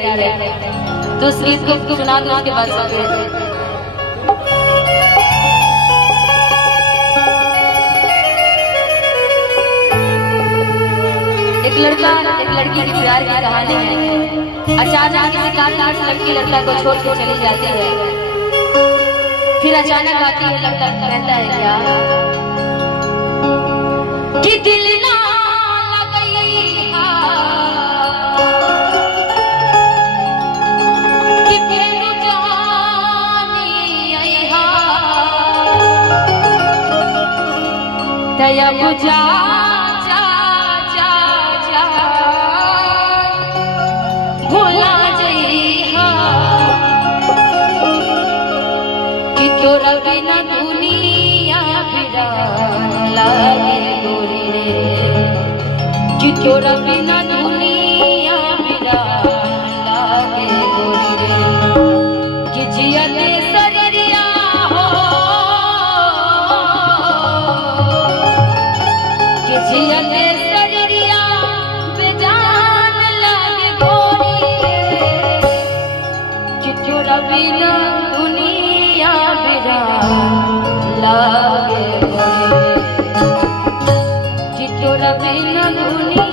तो उस गीत को सुना दो, उसके बाद एक लड़का एक लड़की की प्यार की कहानी है। अचानक किसी कारण से लड़की लड़का को छोड़ के चली जाती है। फिर अचानक आती है, लड़का कहता है क्या कि दिल ना दया बुझा जा जा जा भूला जइहा कि तोरा बिना दुनिया बिरान लागे गोरी रे, कि तोरा बिना दुनिया बिरान लागे गोरी रे, कि जिया दे शरीरिया जियते शरीरिया बेजान लागे गोरी रे, कि तोरा बिना दुनिया बेजान लागे गोरी रे, कि तोरा बिना दुनिया